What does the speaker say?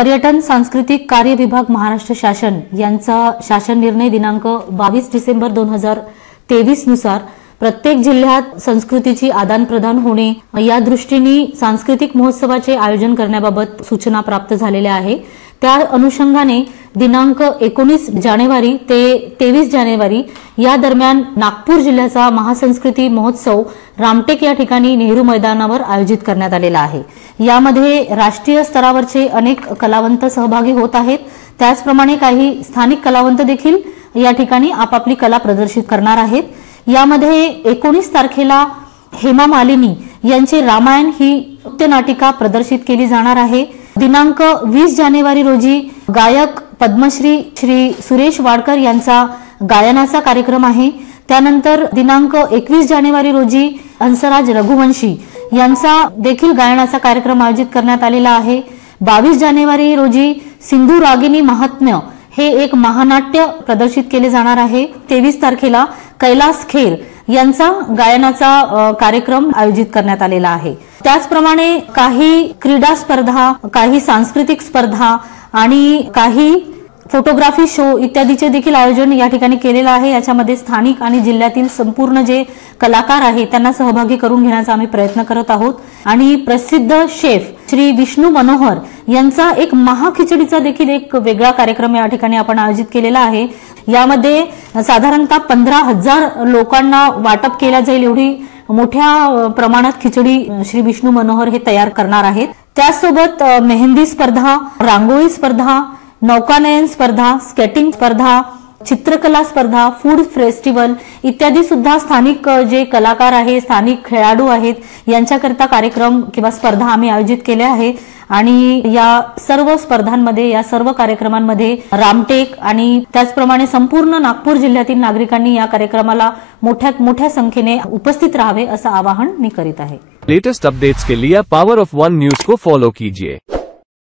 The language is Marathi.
पर्यटन सांस्कृतिक कार्य विभाग महाराष्ट्र शासन यांचा शासन निर्णय दिनांक 22 डिसेंबर 2023 नुसार प्रत्येक जिल्ह्यात संस्कृतीची आदान प्रदान होणे या दृष्टीने सांस्कृतिक महोत्सवाचे आयोजन करण्याबाबत सूचना प्राप्त झालेल्या आहे। त्या अनुषंगाने दिनांक 19 जानेवारी ते 23 जानेवारी या दरम्यान नागपूर जिल्ह्याचा महासंस्कृती महोत्सव रामटेक या ठिकाणी नेहरू मैदानावर आयोजित करण्यात आलेला आहे। यामध्ये राष्ट्रीय स्तरावरचे अनेक कलावंत सहभागी होत आहेत। त्याचप्रमाणे काही स्थानिक कलावंत देखील या ठिकाणी आपापली कला प्रदर्शित करणार आहेत। यामध्ये 19 तारखेला हेमा मालिनी यांचे रामायण ही नृत्यनाटिका प्रदर्शित केली जाणार आहे। दिनांक 20 जानेवारी रोजी गायक पद्मश्री श्री सुरेश वाडकर यांचा गायनाचा कार्यक्रम आहे। त्यानंतर दिनांक 21 जानेवारी रोजी हंसराज रघुवंशी यांचा देखील गायनाचा कार्यक्रम आयोजित करण्यात आलेला आहे। 22 जानेवारी रोजी सिंधू रागिनी महात्म्य हे एक महानाट्य प्रदर्शित केले जाणार आहे। 23 तारखेला कैलास खेर यांचा गायनाचा कार्यक्रम आयोजित करण्यात आलेला आहे। त्याचप्रमाणे काही क्रीडा स्पर्धा, काही सांस्कृतिक स्पर्धा आणि काही फोटोग्राफी शो इत्यादीचे देखील आयोजन या ठिकाणी केलेलं आहे। याच्यामध्ये स्थानिक आणि जिल्ह्यातील संपूर्ण जे कलाकार आहेत त्यांना सहभागी करून घेण्याचा आम्ही प्रयत्न करत आहोत। आणि प्रसिद्ध शेफ श्री विष्णू मनोहर यांचा एक महाखिचडीचा देखील एक वेगळा कार्यक्रम या ठिकाणी आपण आयोजित केलेला आहे। यामध्ये साधारणतः 15,000 लोकांना वाटप केला जाईल एवढी मोठ्या प्रमाणात खिचडी श्री विष्णू मनोहर हे तयार करणार आहेत। त्यासोबत मेहंदी स्पर्धा, रांगोळी स्पर्धा, नौकानयन स्पर्धा, स्केटिंग स्पर्धा, चित्रकला स्पर्धा, फूड फेस्टिवल इत्यादी सुद्धा स्थानिक जे कलाकार आहेत, स्थानिक खेळाडू आहेत यांच्याकरता कार्यक्रम किंवा स्पर्धा आम्ही आयोजित केल्या आहे। आणि या सर्व स्पर्धांमध्ये, या सर्व कार्यक्रमांमध्ये रामटेक आणि त्याचप्रमाणे संपूर्ण नागपूर जिल्ह्यातील नागरिकांनी या कार्यक्रमाला मोठ्या संख्येने उपस्थित राहावे असं आवाहन मी करीत आहे। लेटेस्ट अपडेट्स के लिए पावर ऑफ वन न्यूज को फॉलो कीजिए।